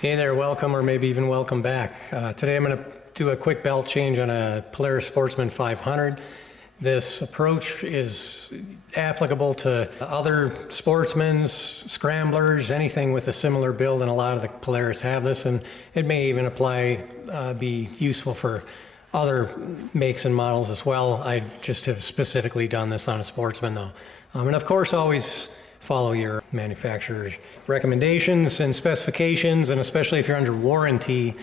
Hey there, welcome or maybe even welcome back. Today I'm going to do a quick belt change on a Polaris Sportsman 500. This approach is applicable to other sportsmen's, scramblers, anything with a similar build, and a lot of the Polaris have this, and it may even be useful for other makes and models as well. I just have specifically done this on a Sportsman though. And of course always follow your manufacturer's recommendations and specifications, and especially if you're under warranty,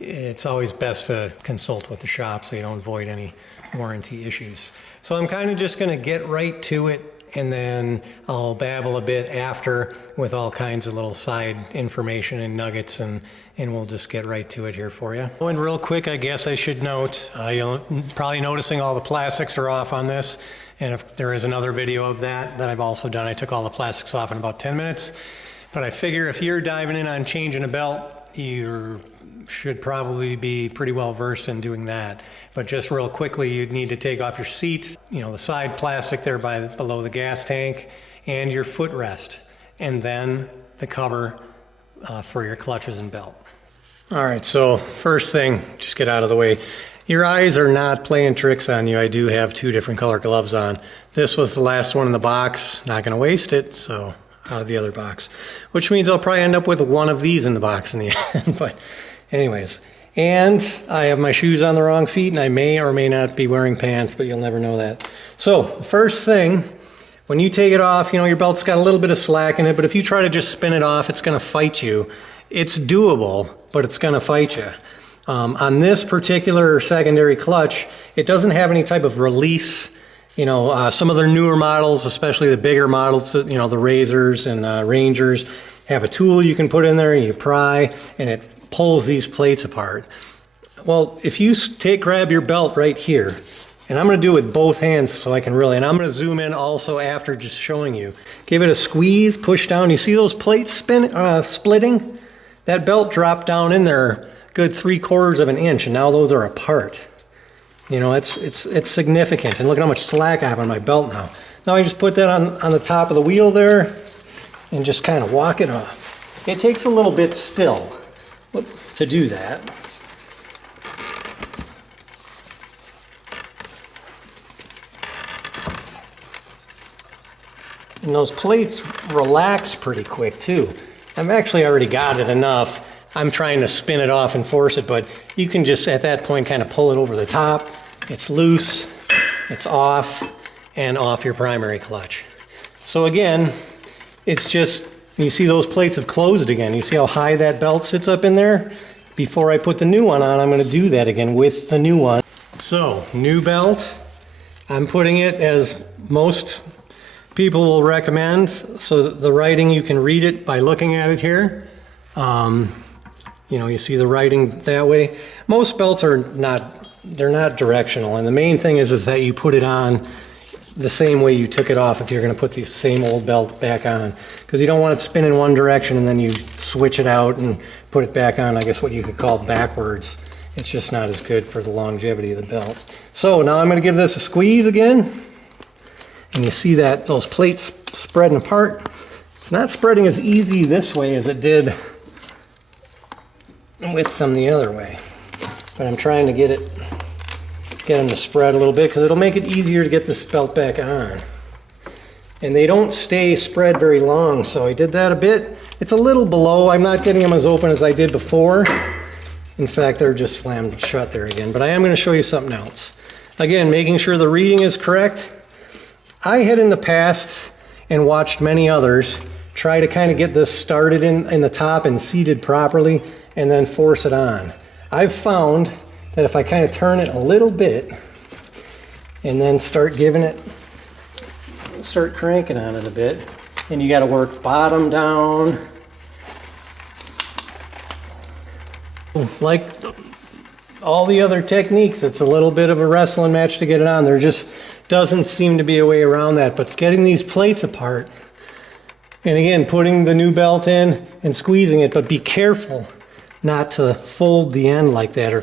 it's always best to consult with the shop so you don't avoid any warranty issues. So I'm kind of just going to get right to it, and then I'll babble a bit after with all kinds of little side information and nuggets, and we'll just get right to it here for you. And real quick, I guess I should note, you're probably noticing all the plastics are off on this. And if there is another video of that I've also done, I took all the plastics off in about 10 minutes. But I figure if you're diving in on changing a belt, you should probably be pretty well versed in doing that. But just real quickly, you'd need to take off your seat, the side plastic there below the gas tank, and your footrest, and then the cover for your clutches and belt. All right, so first thing, just get out of the way. Your eyes are not playing tricks on you. I do have two different color gloves on. This was the last one in the box. Not going to waste it, so out of the other box. Which means I'll probably end up with one of these in the box in the end. But anyways, and I have my shoes on the wrong feet, and I may or may not be wearing pants, but you'll never know that. So the first thing, when you take it off, your belt's got a little bit of slack in it, but if you try to just spin it off, it's going to fight you. It's doable, but it's going to fight you. On this particular secondary clutch, it doesn't have any type of release. Some of their newer models, especially the bigger models, the Razors and Rangers, have a tool you can put in there and you pry, and it pulls these plates apart. Well, if you grab your belt right here, and I'm going to do it with both hands so I can and I'm going to zoom in also after just showing you. Give it a squeeze, push down. You see those plates splitting? That belt dropped down in there good 3/4 of an inch, and now those are apart. It's significant. And look at how much slack I have on my belt now. Now I just put that on the top of the wheel there and just kind of walk it off. It takes a little bit still to do that. And those plates relax pretty quick too. I've actually already got it enough. I'm trying to spin it off and force it, but you can just at that point kind of pull it over the top. It's loose, it's off, and off your primary clutch. So again, it's just, you see those plates have closed again. You see how high that belt sits up in there? Before I put the new one on, I'm going to do that again with the new one. So, new belt. I'm putting it as most people will recommend. So the writing, you can read it by looking at it here. You see the writing that way. Most belts are they're not directional, and the main thing is that you put it on the same way you took it off if you're going to put the same old belt back on, because you don't want it to spin in one direction and then you switch it out and put it back on, I guess what you could call backwards. It's just not as good for the longevity of the belt. So now I'm going to give this a squeeze again, and you see that those plates spreading apart. It's not spreading as easy this way as it did with them the other way, but I'm trying to get them to spread a little bit because it'll make it easier to get this belt back on. And they don't stay spread very long, so I did that a bit. It's a little below. I'm not getting them as open as I did before. In fact, they're just slammed shut there again, but I am going to show you something else. Again, making sure the reading is correct. I had in the past and watched many others try to kind of get this started in the top and seated properly, and then force it on. I've found that if I kind of turn it a little bit and then start cranking on it a bit, and you got to work bottom down. Like all the other techniques, it's a little bit of a wrestling match to get it on. There just doesn't seem to be a way around that, but getting these plates apart, and again, putting the new belt in and squeezing it, but be careful not to fold the end like that or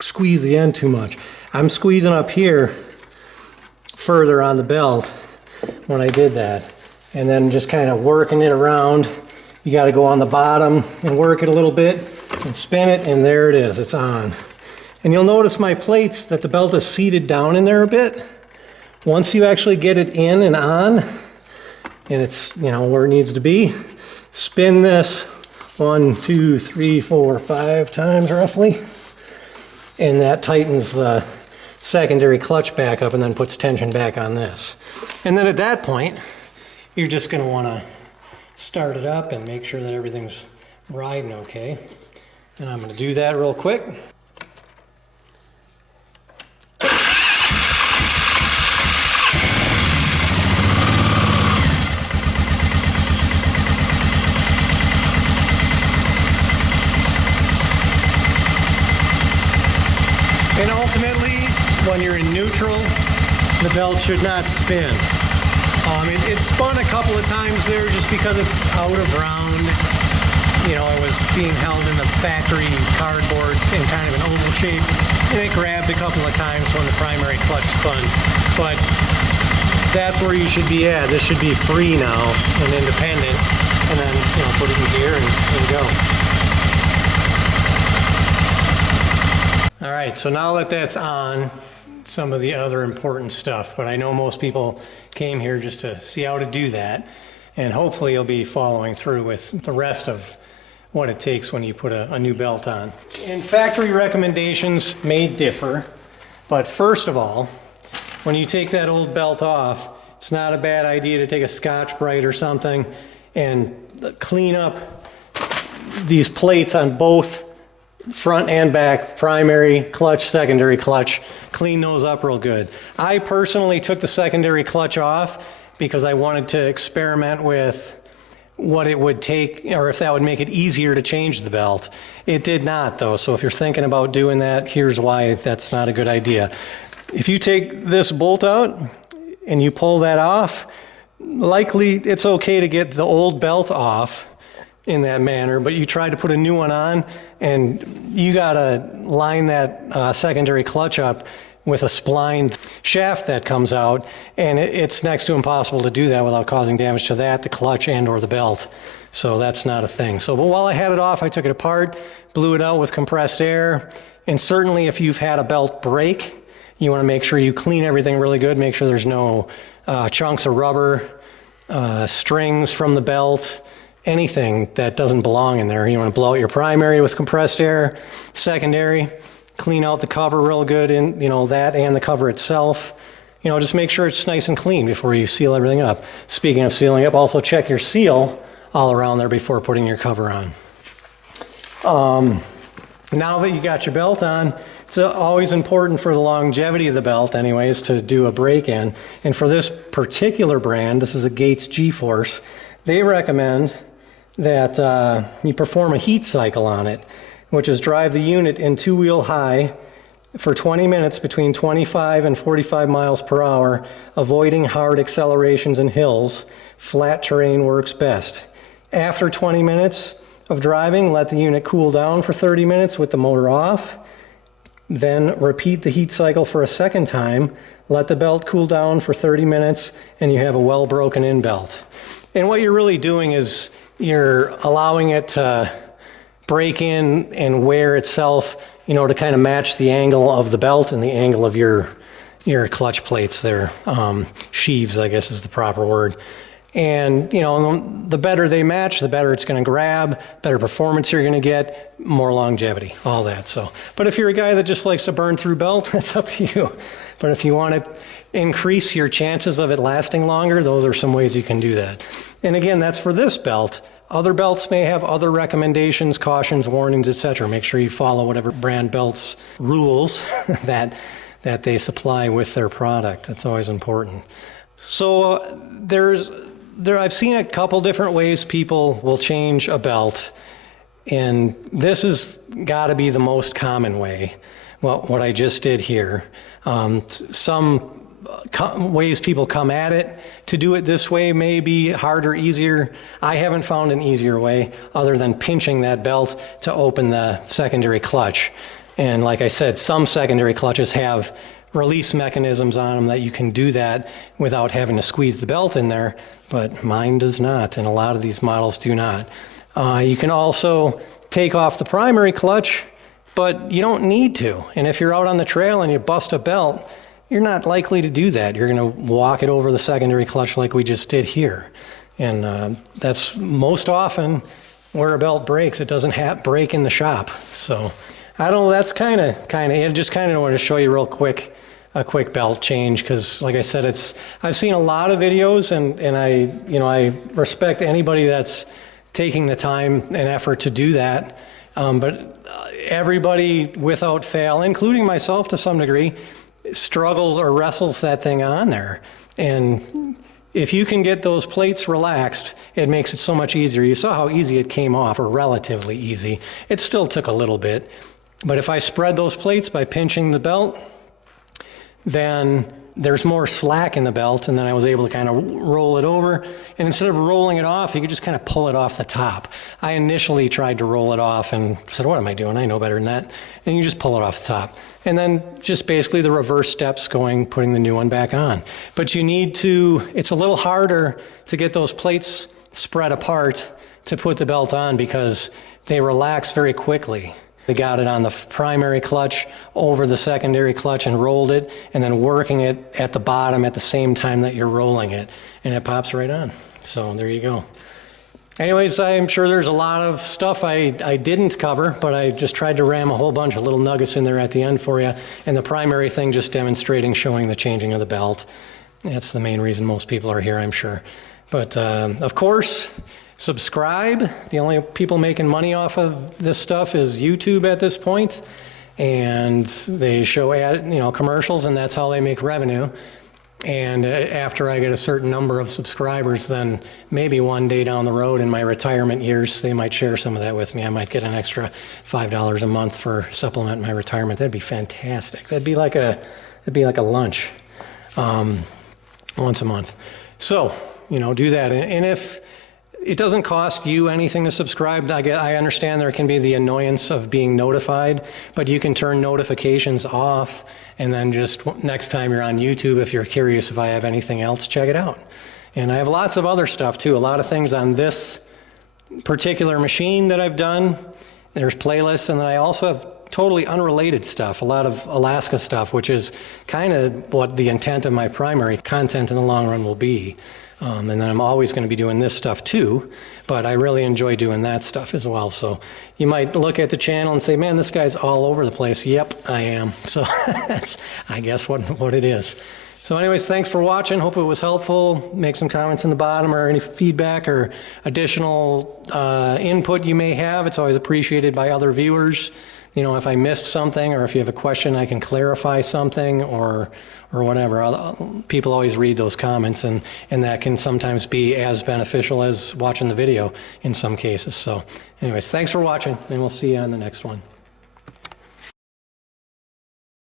squeeze the end too much. I'm squeezing up here further on the belt when I did that, and then just kind of working it around You got to go on the bottom and work it a little bit and spin it, and there it is, it's on. And you'll notice my plates that the belt is seated down in there a bit. Once you actually get it in and on, and it's, you know, where it needs to be, spin this 1, 2, 3, 4, 5 times roughly, and that tightens the secondary clutch back up and then puts tension back on this. And then at that point, you're just going to want to start it up and make sure that everything's riding okay. And I'm going to do that real quick. And ultimately, when you're in neutral, the belt should not spin. It spun a couple of times there just because it's out of round. You know, it was being held in the factory cardboard in kind of an oval shape, and it grabbed a couple of times when the primary clutch spun. But that's where you should be at. This should be free now and independent, and then, you know, put it in gear and go. All right, so now that that's on, some of the other important stuff, but I know most people came here just to see how to do that, and hopefully you'll be following through with the rest of what it takes when you put a new belt on. And factory recommendations may differ, but first of all, when you take that old belt off, it's not a bad idea to take a Scotch Brite or something and clean up these plates on both front and back, primary clutch, secondary clutch. Clean those up real good. I personally took the secondary clutch off because I wanted to experiment with what it would take, or if that would make it easier to change the belt. It did not, though, so if you're thinking about doing that, here's why that's not a good idea. If you take this bolt out and you pull that off, likely it's okay to get the old belt off in that manner, but you try to put a new one on, and you gotta line that secondary clutch up with a splined shaft that comes out, and it's next to impossible to do that without causing damage to that, the clutch, and or the belt. So that's not a thing. So, but while I had it off, I took it apart, blew it out with compressed air, and certainly if you've had a belt break, you want to make sure you clean everything really good, make sure there's no chunks of rubber, strings from the belt, anything that doesn't belong in there. You want to blow out your primary with compressed air, secondary, clean out the cover real good, and you know, that and the cover itself. You know, just make sure it's nice and clean before you seal everything up. Speaking of sealing up, also check your seal all around there before putting your cover on. Now that you got your belt on, it's always important for the longevity of the belt anyways to do a break-in. And for this particular brand, this is a Gates G-Force, they recommend that you perform a heat cycle on it, which is drive the unit in two-wheel high for 20 minutes between 25 and 45 miles per hour, avoiding hard accelerations and hills. Flat terrain works best. After 20 minutes of driving, let the unit cool down for 30 minutes with the motor off. Then repeat the heat cycle for a second time. Let the belt cool down for 30 minutes, and you have a well broken in belt. And what you're really doing is you're allowing it to break in and wear itself, you know, to kind of match the angle of the belt and the angle of your clutch plates there. Sheaves, I guess, is the proper word. And, you know, the better they match, the better it's going to grab, better performance you're going to get, more longevity, all that. So, but if you're a guy that just likes to burn through belt, that's up to you. But if you want to increase your chances of it lasting longer, those are some ways you can do that. And again, that's for this belt. Other belts may have other recommendations, cautions, warnings, etc. Make sure you follow whatever brand belt's rules that they supply with their product. That's always important. So I've seen a couple different ways people will change a belt, and this has got to be the most common way. Well, what I just did here. Some ways people come at it. To do it this way may be harder, easier. I haven't found an easier way other than pinching that belt to open the secondary clutch. And like I said, some secondary clutches have release mechanisms on them that you can do that without having to squeeze the belt in there, but mine does not, and a lot of these models do not. You can also take off the primary clutch, but you don't need to. And if you're out on the trail and you bust a belt, you're not likely to do that. You're going to walk it over the secondary clutch like we just did here. And that's most often where a belt breaks. It doesn't break in the shop. So I don't know, that's kind of, just kind of wanted to show you real quick, a quick belt change, because like I said, I've seen a lot of videos, and I respect anybody that's taking the time and effort to do that. But everybody without fail, including myself to some degree, struggles or wrestles that thing on there. And if you can get those plates relaxed, it makes it so much easier. You saw how easy it came off, or relatively easy. It still took a little bit. But if I spread those plates by pinching the belt, then there's more slack in the belt, and then I was able to kind of roll it over. And instead of rolling it off, you could just kind of pull it off the top. I initially tried to roll it off and said, what am I doing? I know better than that. And you just pull it off the top. And then just basically the reverse steps putting the new one back on. But you need to, it's a little harder to get those plates spread apart to put the belt on, because they relax very quickly. They got it on the primary clutch over the secondary clutch and rolled it, and then working it at the bottom at the same time that you're rolling it, and it pops right on. So there you go. Anyways, I'm sure there's a lot of stuff I didn't cover, but I just tried to ram a whole bunch of little nuggets in there at the end for you. And the primary thing, just demonstrating, showing the changing of the belt. That's the main reason most people are here, I'm sure. But of course, subscribe. The only people making money off of this stuff is YouTube at this point, and they show commercials, and that's how they make revenue. And after I get a certain number of subscribers, then maybe one day down the road in my retirement years, they might share some of that with me. I might get an extra $5 a month for supplement my retirement. That'd be fantastic. That'd be like a lunch once a month. So, do that. And if it doesn't cost you anything to subscribe, I understand there can be the annoyance of being notified, but you can turn notifications off, and then just next time you're on YouTube, if you're curious if I have anything else, check it out. And I have lots of other stuff too, a lot of things on this particular machine that I've done. There's playlists, and then I also have totally unrelated stuff, a lot of Alaska stuff, which is kind of what the intent of my primary content in the long run will be. And then I'm always going to be doing this stuff too, but I really enjoy doing that stuff as well. So you might look at the channel and say, man, this guy's all over the place. Yep, I am. So that's, I guess, what it is. So anyways, thanks for watching. Hope it was helpful. Make some comments in the bottom, or any feedback or additional input you may have. It's always appreciated by other viewers. If I missed something, or if you have a question, I can clarify something, or whatever. People always read those comments, and that can sometimes be as beneficial as watching the video in some cases. So anyways, thanks for watching, and we'll see you on the next one.